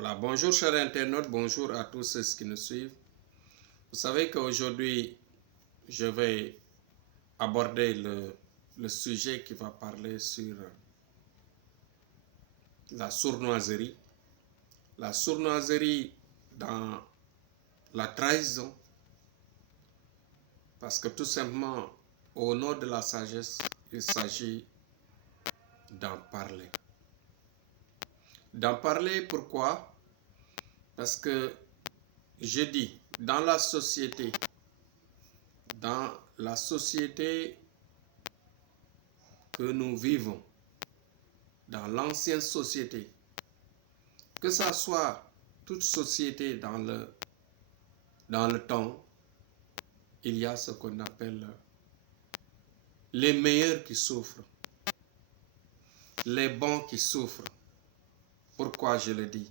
Voilà, bonjour chers internautes, bonjour à tous ceux qui nous suivent. Vous savez qu'aujourd'hui, je vais aborder le sujet qui va parler sur la sournoiserie. La sournoiserie dans la trahison, parce que tout simplement, au nom de la sagesse, il s'agit d'en parler. D'en parler, pourquoi? Parce que je dis, dans la société que nous vivons, dans l'ancienne société, que ça soit toute société dans le temps, il y a ce qu'on appelle les meilleurs qui souffrent, les bons qui souffrent. Pourquoi je le dis?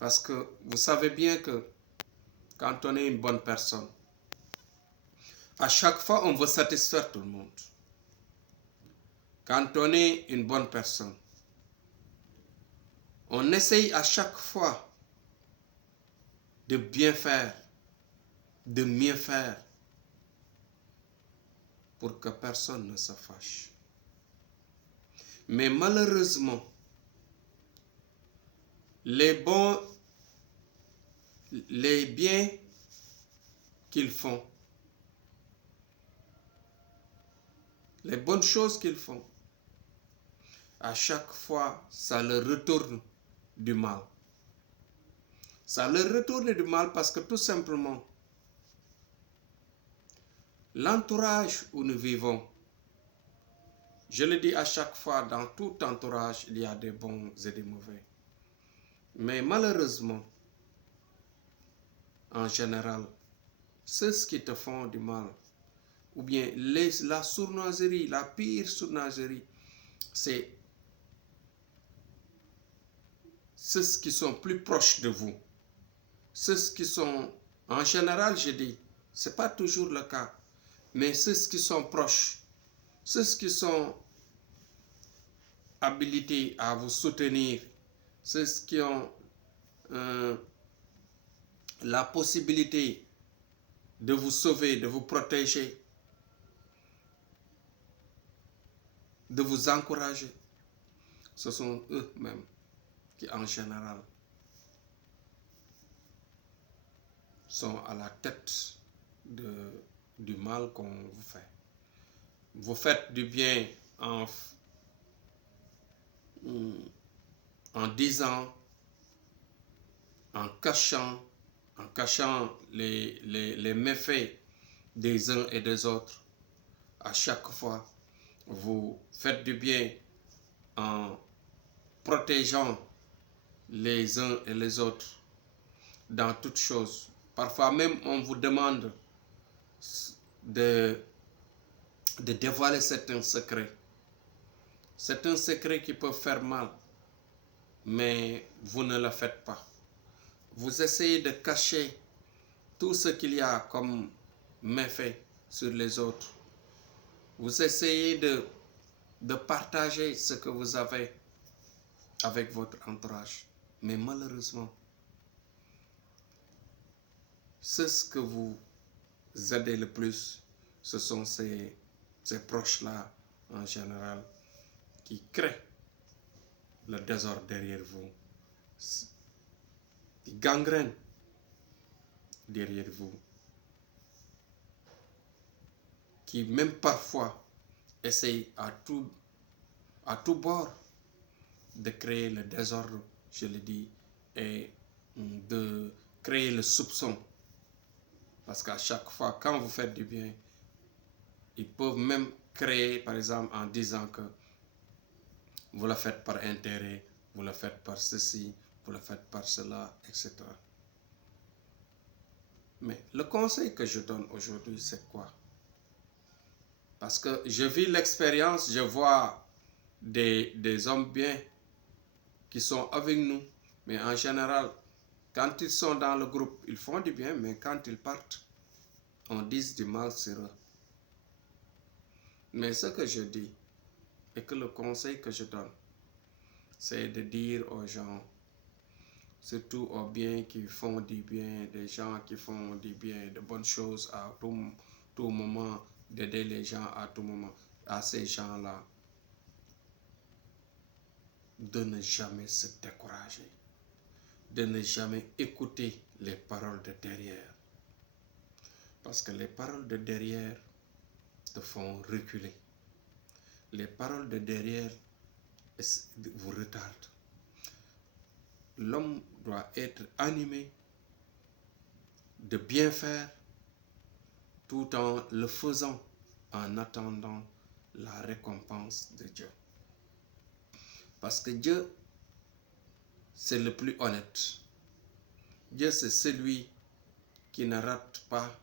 Parce que vous savez bien que quand on est une bonne personne, à chaque fois on veut satisfaire tout le monde. Quand on est une bonne personne, on essaye à chaque fois de bien faire, de mieux faire, pour que personne ne se fâche. Mais malheureusement, les biens qu'ils font, les bonnes choses qu'ils font, à chaque fois, ça leur retourne du mal. Ça leur retourne du mal parce que tout simplement, l'entourage où nous vivons, je le dis à chaque fois, dans tout entourage, il y a des bons et des mauvais. Mais malheureusement, en général, ceux qui te font du mal, ou bien la sournoiserie, la pire sournoiserie, c'est ceux qui sont plus proches de vous. Ceux qui sont, en général, je dis, ce n'est pas toujours le cas, mais ceux qui sont proches, ceux qui sont habilités à vous soutenir, ceux qui ont la possibilité de vous sauver, de vous protéger, de vous encourager, ce sont eux-mêmes qui, en général, sont à la tête du mal qu'on vous fait. Vous faites du bien en disant, en cachant les méfaits des uns et des autres. À chaque fois, vous faites du bien en protégeant les uns et les autres dans toutes choses. Parfois même, on vous demande de dévoiler certains secrets. C'est un secret qui peut faire mal, mais vous ne le faites pas. Vous essayez de cacher tout ce qu'il y a comme méfait sur les autres. Vous essayez de partager ce que vous avez avec votre entourage. Mais malheureusement, ce que vous aidez le plus, ce sont ces proches-là, en général, qui créent le désordre derrière vous, qui gangrènent derrière vous, qui même parfois essayent à tout bord de créer le désordre, je le dis, et de créer le soupçon. Parce qu'à chaque fois, quand vous faites du bien, ils peuvent même créer, par exemple, en disant que vous le faites par intérêt, vous le faites par ceci, vous le faites par cela, etc. Mais le conseil que je donne aujourd'hui, c'est quoi? Parce que je vis l'expérience, je vois des hommes bien qui sont avec nous, mais en général, quand ils sont dans le groupe, ils font du bien, mais quand ils partent, on dit du mal sur eux. Mais ce que je dis, et que le conseil que je donne, c'est de dire aux gens, surtout aux biens qui font du bien, des gens qui font du bien, de bonnes choses à tout moment, d'aider les gens à tout moment. À ces gens-là, de ne jamais se décourager, de ne jamais écouter les paroles de derrière. Parce que les paroles de derrière te font reculer. Les paroles de derrière vous retardent. L'homme doit être animé de bien faire tout en le faisant en attendant la récompense de Dieu. Parce que Dieu, c'est le plus honnête. Dieu, c'est celui qui ne rate pas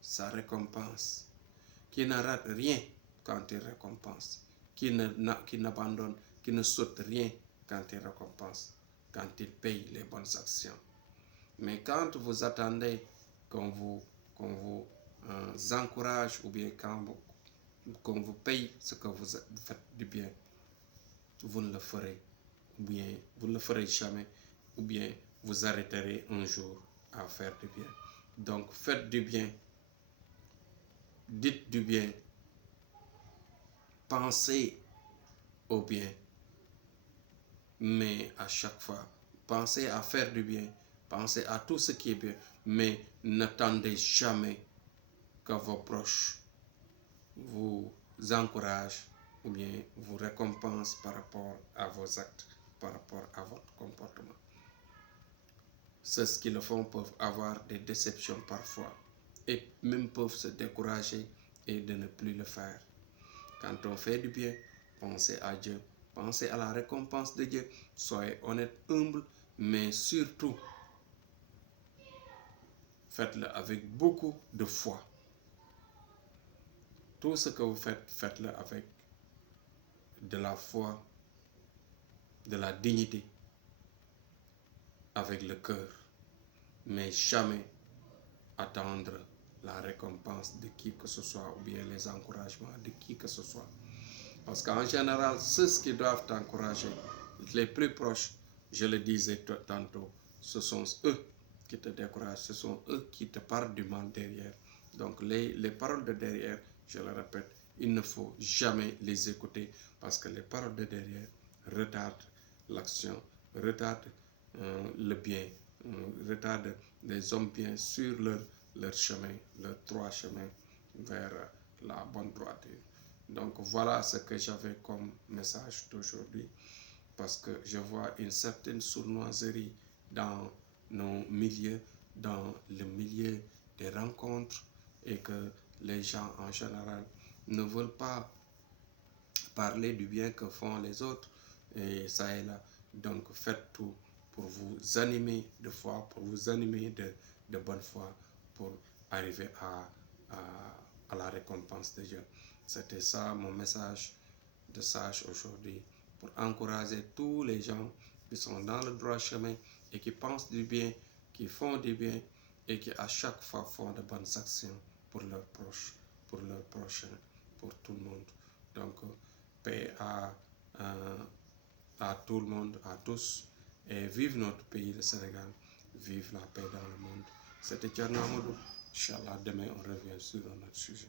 sa récompense, qui ne rate rien quand il récompense, qui n'abandonne, qui ne saute rien quand il récompense, quand il paye les bonnes actions. Mais quand vous attendez qu'on vous encourage ou bien qu'on vous paye ce que vous faites du bien, vous ne le ferez, ou bien vous ne le ferez jamais, ou bien vous arrêterez un jour à faire du bien. Donc faites du bien, dites du bien, pensez au bien, mais à chaque fois, pensez à faire du bien, pensez à tout ce qui est bien, mais n'attendez jamais que vos proches vous encouragent ou bien vous récompensent par rapport à vos actes, par rapport à votre comportement. Ceux qui le font peuvent avoir des déceptions parfois et même peuvent se décourager et de ne plus le faire. Quand on fait du bien, pensez à Dieu, pensez à la récompense de Dieu, soyez honnête, humble, mais surtout, faites-le avec beaucoup de foi. Tout ce que vous faites, faites-le avec de la foi, de la dignité, avec le cœur, mais jamais attendre la récompense de qui que ce soit ou bien les encouragements de qui que ce soit. Parce qu'en général, ceux qui doivent t'encourager, les plus proches, je le disais tantôt, ce sont eux qui te découragent, ce sont eux qui te parlent du mal derrière. Donc les paroles de derrière, je le répète, il ne faut jamais les écouter parce que les paroles de derrière retardent l'action, retardent le bien, retardent les hommes bien sur leur chemin, leur droit chemin vers la bonne droiture. Donc voilà ce que j'avais comme message d'aujourd'hui, parce que je vois une certaine sournoiserie dans nos milieux, dans le milieu des rencontres, et que les gens en général ne veulent pas parler du bien que font les autres, et ça est là. Donc faites tout pour vous animer de foi, pour vous animer de bonne foi, pour arriver à la récompense de Dieu. C'était ça mon message de sage aujourd'hui, pour encourager tous les gens qui sont dans le droit chemin et qui pensent du bien, qui font du bien et qui à chaque fois font de bonnes actions pour leurs proches, pour leurs prochains, pour tout le monde. Donc, paix à tout le monde, à tous, et vive notre pays, le Sénégal, vive la paix dans le monde. C'était Thierno Amadou. Inch'Allah, demain on revient sur un autre sujet.